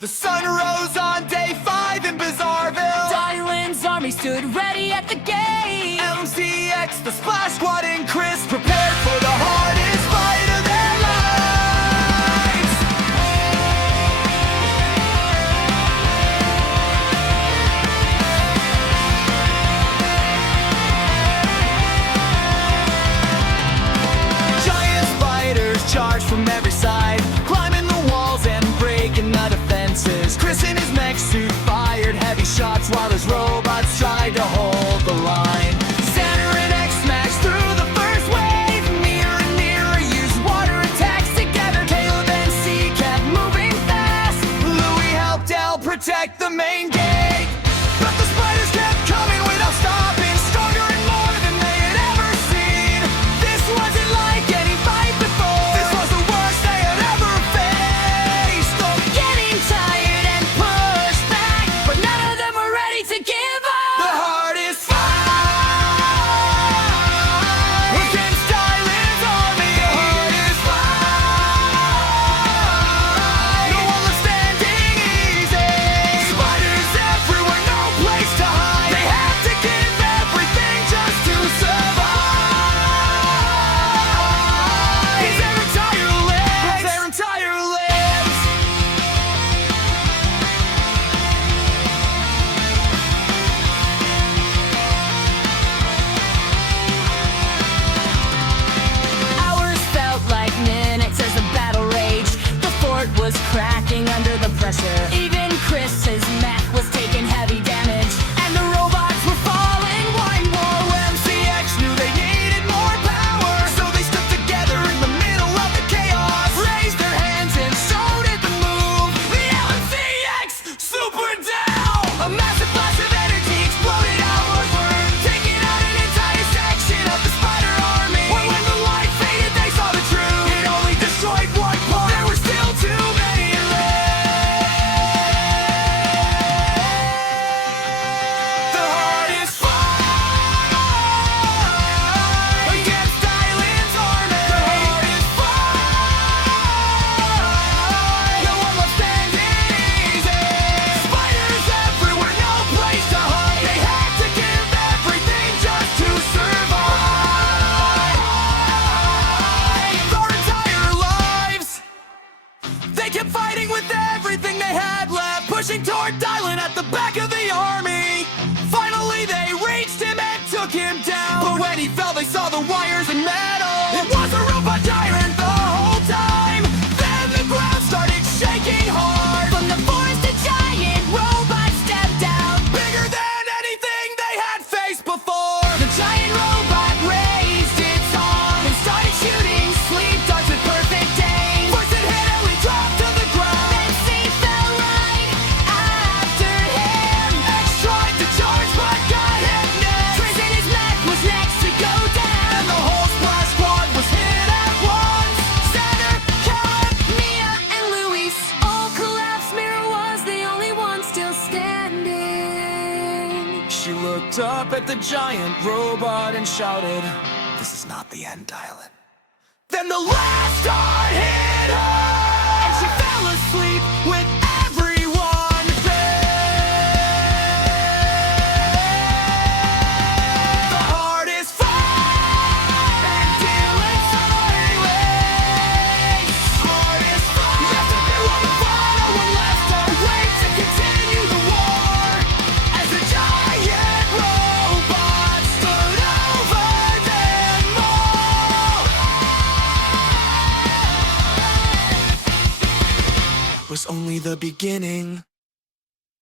The sun rose on day 5 in Bizarreville. Dylan's army stood ready at the gate. MCX, the Splash Squad, and Chris prepared for the hardest fight of their lives. Giant spiders charged from every side, climbing the walls and breaking the defenses. Chris in his mech suit fired heavy shots while his robots tried to hold the line. Xander and X-Max through the first wave. Mirror and Mirror used water attacks together. Caleb and C kept moving fast. Louie helped Del protect the main gate. But the spiders kept coming without stopping, stronger and more than they had ever seen. This wasn't like any fight before. This was the worst they had ever faced. Oh, Getting tired and pushed back, but none of them were ready to give the up. hardest fight against Dylan's army. The hardest fight. No one was standing easy. Spiders everywhere, no place to hide. They had to give everything just to survive. Their entire lives. Their entire lives. Hours felt like minutes as the battle raged. The fort was cracking under the pressure. Even Chris's mech was taking heavy damage, and the robots were falling one more. MCX knew they needed more power, so they stood together in the middle of the chaos, raised their hands and so did the move. The MCX Super Down! A massive flash of energy exploded outward, taking out an entire section of the spider army. When the light faded, they saw the truth. It only destroyed one part. There were still too many left. The hardest fight against Dylan's army. The hardest fight. No one was standing easy. Spiders everywhere, no place to hide. They had to give everything just to survive. Their entire lives, they kept fighting with everything they had left, pushing toward Dylan at the back of the army. Finally they reached him and took him down, but when he fell they saw the wires and metal. It was a robot giant the whole time. Then the ground started shaking hard. From the forest, a giant robot stepped out. Bigger than anything they had faced before. The giant robot raised its arm and started shooting sleep darts with perfect aim. First it hit Ellie, dropped to the ground. Then C fell right after him. X tried to charge but got hit next. Chris in his mech was next to go down. And the whole Splash Squad was hit at once. Xander, Caleb, Mia, and Luis all collapsed. Mira was the only one still standing. She looked up at the giant robot and shouted, "This is not the end, Dylan." Then the last dart hit her, and she fell asleep with everyone dead. The hardest fight and Dylan's army waits. Hardest fight. Left to do on the front, no one left to wait to continue the war. As the giant robot stood over them all. Was only the beginning.